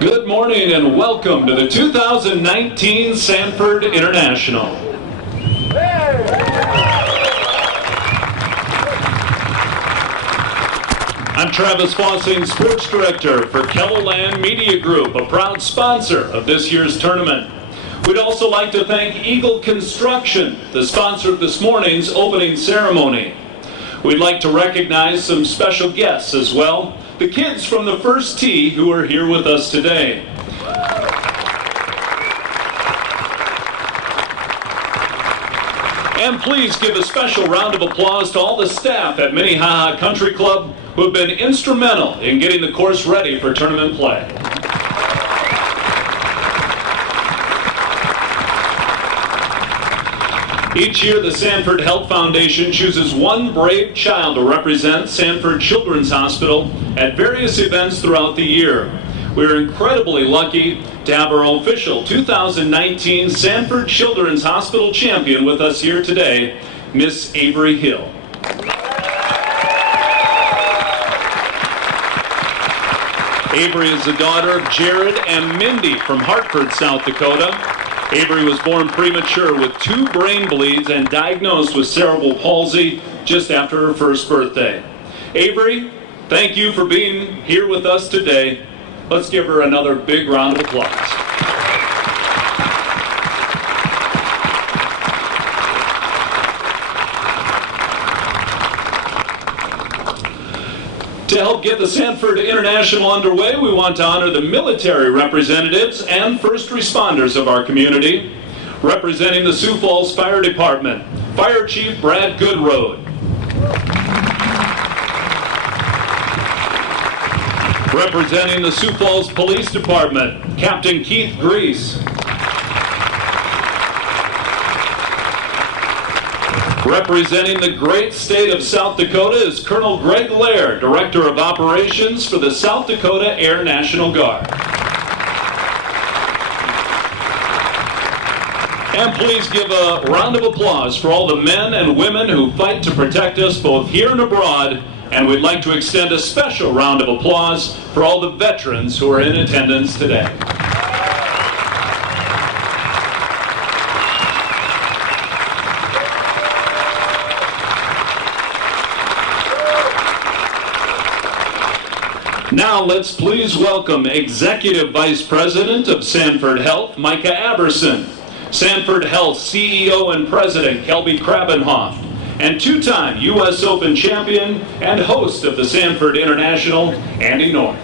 Good morning and welcome to the 2019 Sanford International. I'm Travis Fossing, Sports Director for Kellerland Media Group, a proud sponsor of this year's tournament. We'd also like to thank Eagle Construction, the sponsor of this morning's opening ceremony. We'd like to recognize some special guests as well, the kids from the first tee who are here with us today. And please give a special round of applause to all the staff at Minnehaha Country Club who have been instrumental in getting the course ready for tournament play. Each year, the Sanford Health Foundation chooses one brave child to represent Sanford Children's Hospital at various events throughout the year. We're incredibly lucky to have our official 2019 Sanford Children's Hospital champion with us here today, Miss Avery Hill. Avery is the daughter of Jared and Mindy from Hartford, South Dakota. Avery was born premature with 2 brain bleeds and diagnosed with cerebral palsy just after her first birthday. Avery, thank you for being here with us today. Let's give her another big round of applause. To help get the Sanford International underway, we want to honor the military representatives and first responders of our community. Representing the Sioux Falls Fire Department, Fire Chief Brad Goodroad. Representing the Sioux Falls Police Department, Captain Keith Grease. Representing the great state of South Dakota is Colonel Greg Laird, Director of Operations for the South Dakota Air National Guard. And please give a round of applause for all the men and women who fight to protect us both here and abroad. And we'd like to extend a special round of applause for all the veterans who are in attendance today. Now let's please welcome Executive Vice President of Sanford Health, Micah Aberson, Sanford Health CEO and President, Kelby Krabenhoff, and 2-time U.S. Open champion and host of the Sanford International, Andy North.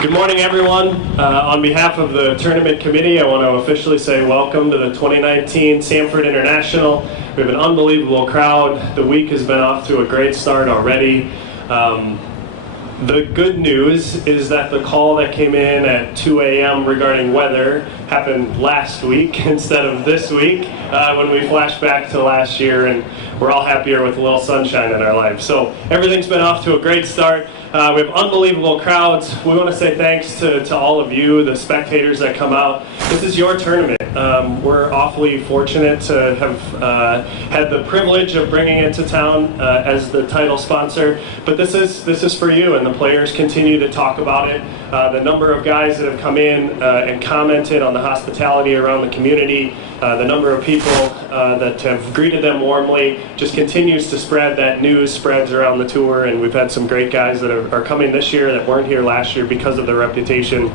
Good morning, everyone. On behalf of the tournament committee, I want to officially say welcome to the 2019 Sanford International. We have an unbelievable crowd. The week has been off to a great start already. The good news is that the call that came in at 2 a.m. regarding weather happened last week instead of this week when we flashed back to last year, and we're all happier with a little sunshine in our life. So everything's been off to a great start. We have unbelievable crowds. We want to say thanks to all of you, the spectators that come out. This is your tournament. We're awfully fortunate to have had the privilege of bringing it to town as the title sponsor. But this is for you, and the players continue to talk about it. The number of guys that have come in and commented on the hospitality around the community, the number of people that have greeted them warmly just continues to spread. That news spreads around the tour, and we've had some great guys that are coming this year that weren't here last year because of their reputation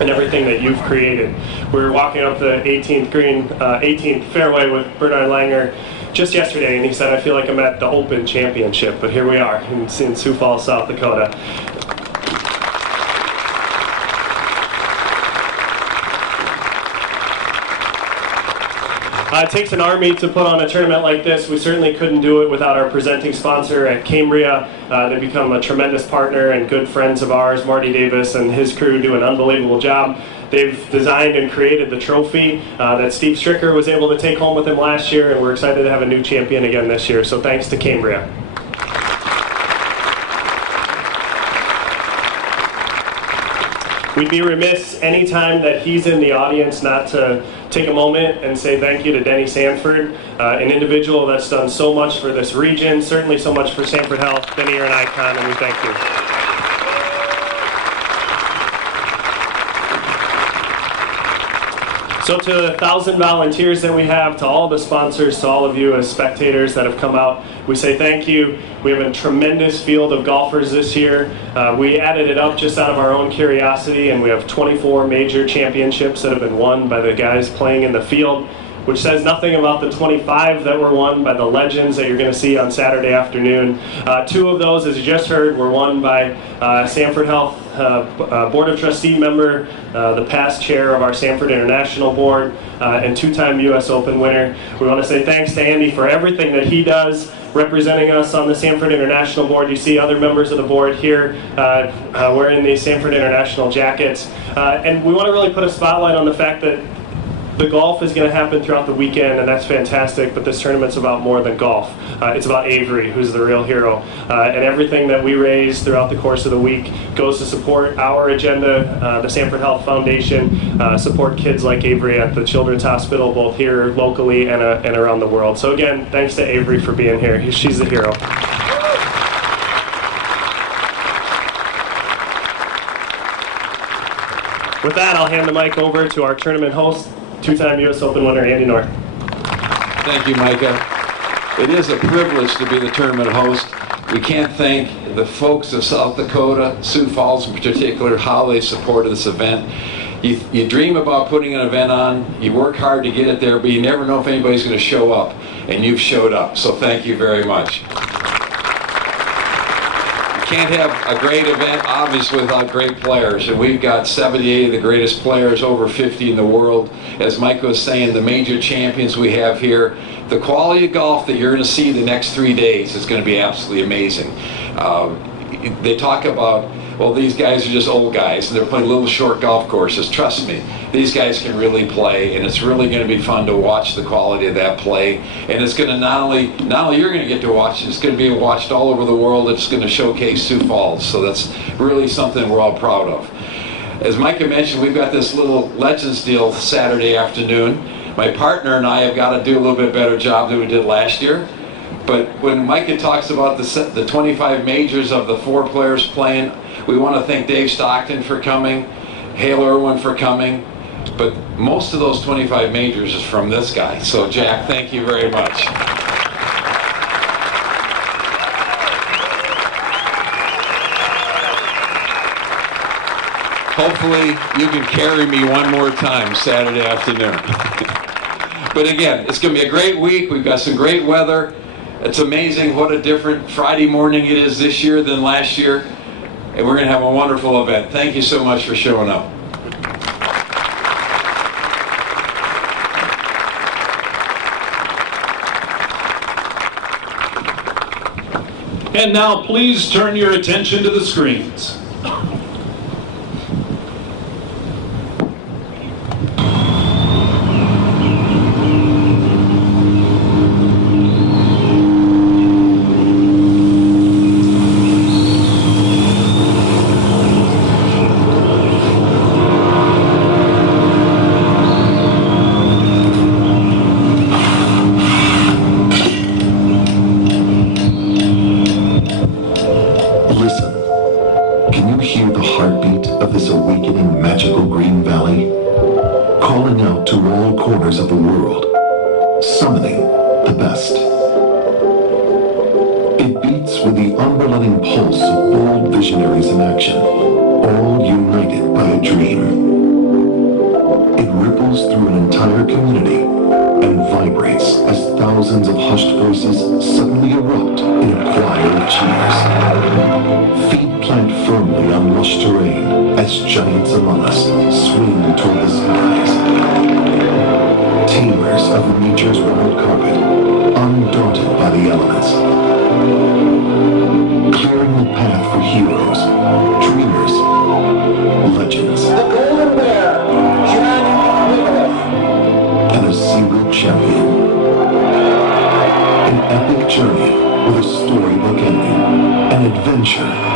and everything that you've created. We were walking up the 18th fairway with Bernard Langer just yesterday, and he said, I feel like I'm at the Open Championship, but here we are in Sioux Falls, South Dakota. It takes an army to put on a tournament like this. We certainly couldn't do it without our presenting sponsor at Cambria. They've become a tremendous partner and good friends of ours. Marty Davis and his crew do an unbelievable job. They've designed and created the trophy that Steve Stricker was able to take home with him last year, and we're excited to have a new champion again this year. So thanks to Cambria. We'd be remiss anytime that he's in the audience not to take a moment and say thank you to Denny Sanford, an individual that's done so much for this region, certainly so much for Sanford Health. Denny, you're an icon, and we thank you. So to the 1,000 volunteers that we have, to all the sponsors, to all of you as spectators that have come out, we say thank you. We have a tremendous field of golfers this year. We added it up just out of our own curiosity, and we have 24 major championships that have been won by the guys playing in the field, which says nothing about the 25 that were won by the legends that you're going to see on Saturday afternoon. 2 of those, as you just heard, were won by Sanford Health Board of Trustee member, the past chair of our Sanford International Board, and 2-time U.S. Open winner. We want to say thanks to Andy for everything that he does, representing us on the Sanford International Board. You see other members of the board here wearing the Sanford International jackets. And we want to really put a spotlight on the fact that the golf is going to happen throughout the weekend, and that's fantastic, but this tournament's about more than golf. It's about Avery, who's the real hero. And everything that we raise throughout the course of the week goes to support our agenda, the Sanford Health Foundation, support kids like Avery at the Children's Hospital, both here locally and around the world. So again, thanks to Avery for being here. She's the hero. With that, I'll hand the mic over to our tournament host, 2-time U.S. Open winner, Andy North. Thank you, Micah. It is a privilege to be the tournament host. We can't thank the folks of South Dakota, Sioux Falls in particular, how they supported this event. You dream about putting an event on, you work hard to get it there, but you never know if anybody's going to show up, and you've showed up, so thank you very much. Can't have a great event, obviously, without great players. And we've got 78 of the greatest players, over 50 in the world. As Mike was saying, the major champions we have here. The quality of golf that you're going to see the next 3 days is going to be absolutely amazing. They talk about, well, these guys are just old guys, and they're playing little short golf courses. Trust me, these guys can really play, and it's really going to be fun to watch the quality of that play. And it's going to not only you're going to get to watch it, it's going to be watched all over the world. It's going to showcase Sioux Falls, so that's really something we're all proud of. As Micah mentioned, we've got this little Legends deal Saturday afternoon. My partner and I have got to do a little bit better job than we did last year. But when Micah talks about the 25 majors of the 4 players playing, we want to thank Dave Stockton for coming, Hale Irwin for coming, but most of those 25 majors is from this guy. So Jack, thank you very much. Hopefully you can carry me one more time Saturday afternoon. But again, it's going to be a great week. We've got some great weather. It's amazing what a different Friday morning it is this year than last year. And we're going to have a wonderful event. Thank you so much for showing up. And now please turn your attention to the screens.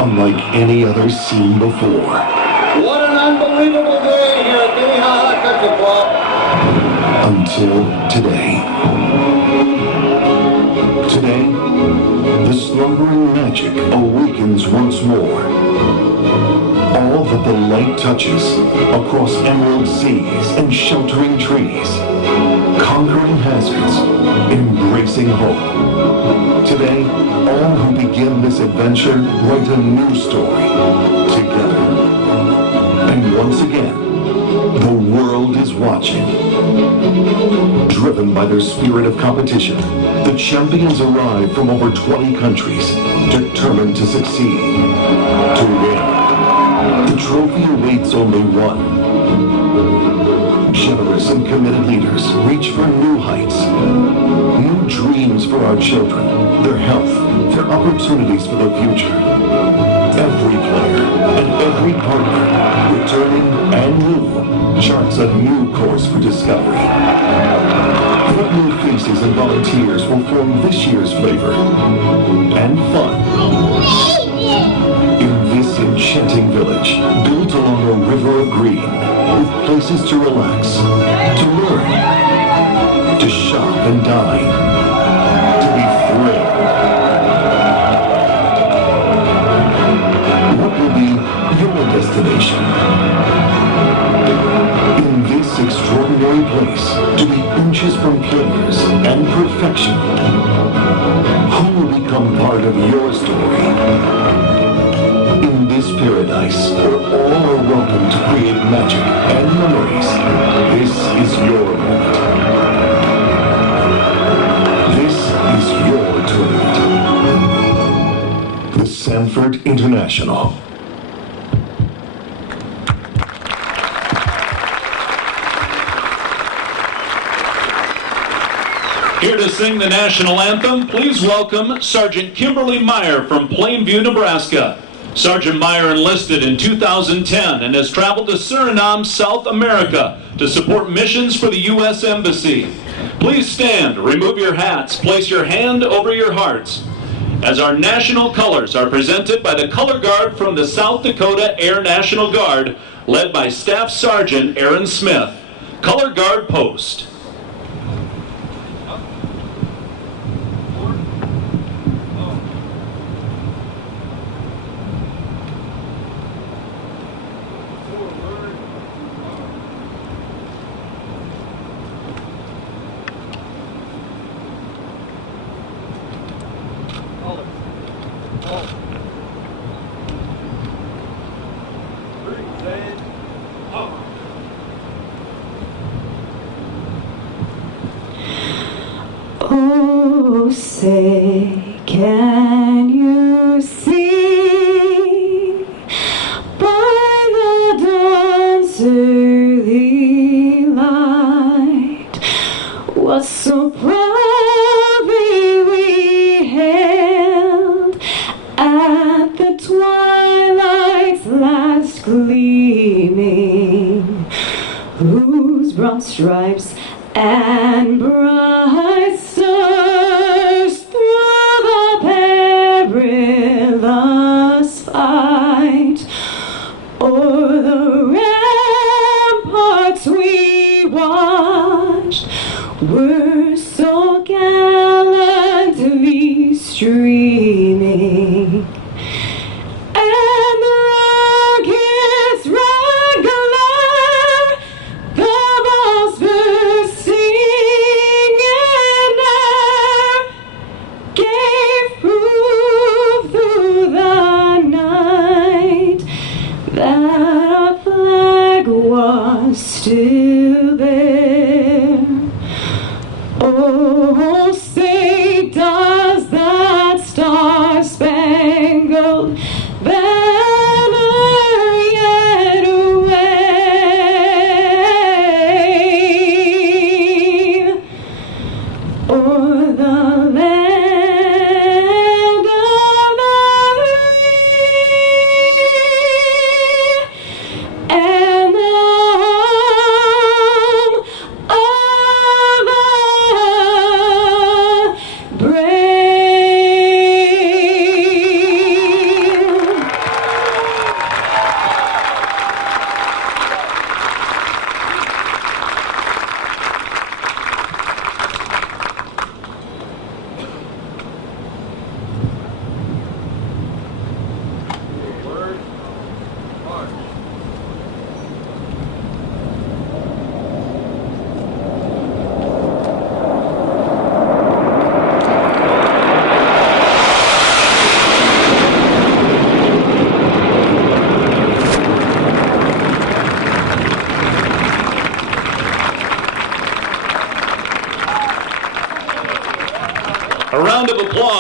Unlike any other seen before. What an unbelievable day here at Minnehaha Country Club. Until today. Today, the slumbering magic awakens once more. All that the light touches across emerald seas and sheltering trees, conquering hazards, embracing hope. Today, all who begin this adventure write a new story together. And once again, the world is watching. Driven by their spirit of competition, the champions arrive from over 20 countries, determined to succeed, to win. The trophy awaits only one. Generous and committed leaders reach for new heights, new dreams for our children, their health, their opportunities for the future. Every player and every partner, returning and new, charts a new course for discovery. What new faces and volunteers will form this year's flavor and fun? In this enchanting village, built along a river of green, with places to relax, to learn, to shop and dine, to be thrilled. What will be your destination? In this extraordinary place, to be inches from players and perfection, who will become part of your story? In this paradise, where all are welcome to create magic and memories, this is your moment. This is your tournament. The Sanford International. Here to sing the national anthem, please welcome Sergeant Kimberly Meyer from Plainview, Nebraska. Sergeant Meyer enlisted in 2010 and has traveled to Suriname, South America to support missions for the U.S. Embassy. Please stand, remove your hats, place your hand over your hearts, as our national colors are presented by the Color Guard from the South Dakota Air National Guard, led by Staff Sergeant Aaron Smith. Color Guard post. Oh, say, can you see by the dawn's early light what so proudly we hailed at the twilight's last gleaming, whose broad stripes and bright stars through the perilous fight o'er the ramparts we watched were so gallantly streaming. And the rocket's regular, the balls bursting in air, gave proof through the night that our flag was still there. Oh, say, does that star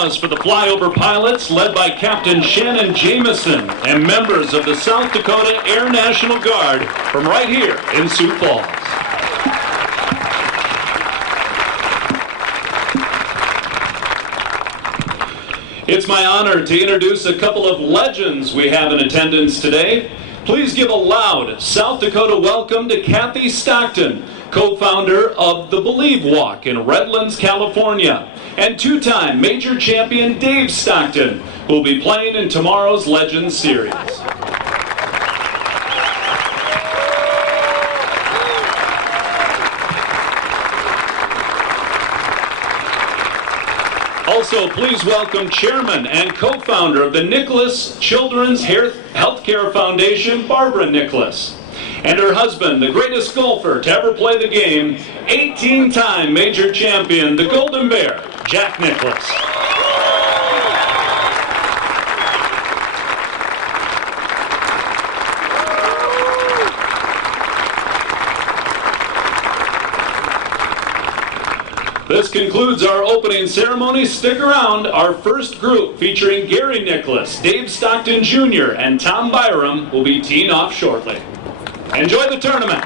applause for the flyover pilots led by Captain Shannon Jameson and members of the South Dakota Air National Guard from right here in Sioux Falls. It's my honor to introduce a couple of legends we have in attendance today. Please give a loud South Dakota welcome to Kathy Stockton, co-founder of the Believe Walk in Redlands, California, and two-time major champion Dave Stockton, who will be playing in tomorrow's Legends Series. Also, please welcome Chairman and co-founder of the Nicholas Children's Healthcare Foundation, Barbara Nicholas, and her husband, the greatest golfer to ever play the game, 18-time major champion, the Golden Bear, Jack Nicklaus. This concludes our opening ceremony. Stick around. Our first group, featuring Gary Nicholas, Dave Stockton Jr., and Tom Byram, will be teeing off shortly. Enjoy the tournament.